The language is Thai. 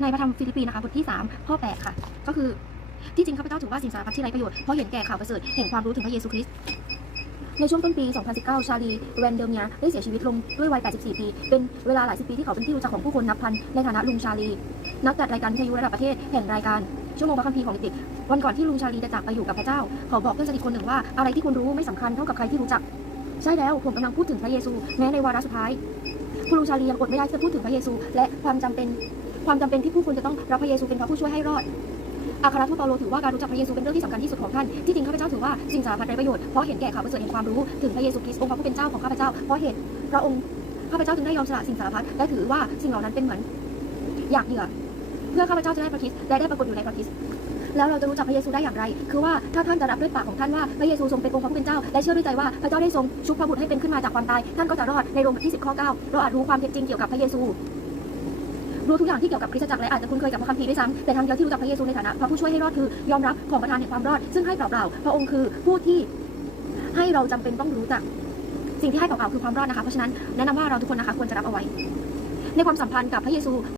ในพระธรรมฟิลิปปีนะคะบทที่ 3 ข้อ 8 ค่ะ ก็คือที่จริงข้าพเจ้าถือว่าสิ่งสารพัดที่ไร้ประโยชน์เพราะเห็นแก่ข่าวประเสริฐแห่งความรู้ถึงพระเยซูคริสต์ในช่วงต้นปี 2019 ชาลีแวนเดลเมียได้เสียชีวิตลงด้วยวัย 84 ปี เป็นเวลาหลายสิบปีที่เขาเป็นที่รู้จักของผู้คนนับพัน ในฐานะลุงชาลี นักจัดรายการวิทยุระดับประเทศแห่งรายการชั่วโมงพระคัมภีร์ของเด็กๆวันก่อนที่ลุงชาลีจะจากไปอยู่กับพระเจ้า เขาบอกเพื่อนสนิทคนหนึ่งว่าอะไรที่คุณรู้ไม่สำคัญเท่ากับใครที่รู้จัก ใช่แล้วผมกำลังพูดถึงพระเยซู แม้ในวาระสุดท้าย คุณลุงชาลียังอดไม่ได้ที่จะพูดถึงพระเยซู และความจำเป็น ความจำเป็นที่ผู้คนจะต้องรับพระเยซูเป็นพระผู้ช่วยให้รอดอัครทูตเปาโลถือว่าการรู้จักพระเยซูเป็นเรื่องที่สำคัญที่สุดของท่าน ที่จริงข้าพเจ้าถือว่าสิ่งสารพัดไร้ประโยชน์ เพราะเห็นแก่ข่าวประเสริฐแห่งความรู้ถึงพระเยซูคริสต์องค์พระผู้เป็นเจ้าของข้าพเจ้า เพราะเหตุพระองค์ข้าพเจ้าจึงได้ยอมสละสิ่งสารพัดและถือว่าสิ่งเหล่านั้นเป็นเหมือนอยากเหยื่อเพื่อข้าพเจ้าจะได้พระคริสต์และได้ปรากฏอยู่ในพระคริสต์แล้วเราจะรู้จักพระเยซูได้อย่างไร คือว่าถ้าท่านจะรับด้วยปากของท่านว่าพระเยซูทรงเป็นองค์พระผู้เป็นเจ้า และเชื่อด้วยใจว่าพระเจ้าได้ทรงชุบพระบุตรให้เป็นขึ้นมาจากความตาย ท่านก็จะรอดในโรมบทที่10ข้อ9เราอาจรู้ความเท็จจริงเกี่ยวกับพระเยซู รู้ทุกอย่างที่เกี่ยวกับคริสตจักรและอาจจะคุ้นเคยกับพระคัมภีร์ด้วยซ้ำแต่ทางเดียวที่รู้จักพระเยซูในฐานะพระผู้ช่วยให้รอดคือยอมรับของประทานแห่งความรอด ซึ่งให้เปล่าๆพระองค์คือผู้ที่ให้เราจำเป็นต้องรู้จัก สิ่งที่ให้เปล่าๆคือความรอดนะคะเพราะฉะนั้นแนะนำว่าเราทุกคนนะคะควรจะรับเอาไว้ ในความสัมพันธ์กับพระเยซู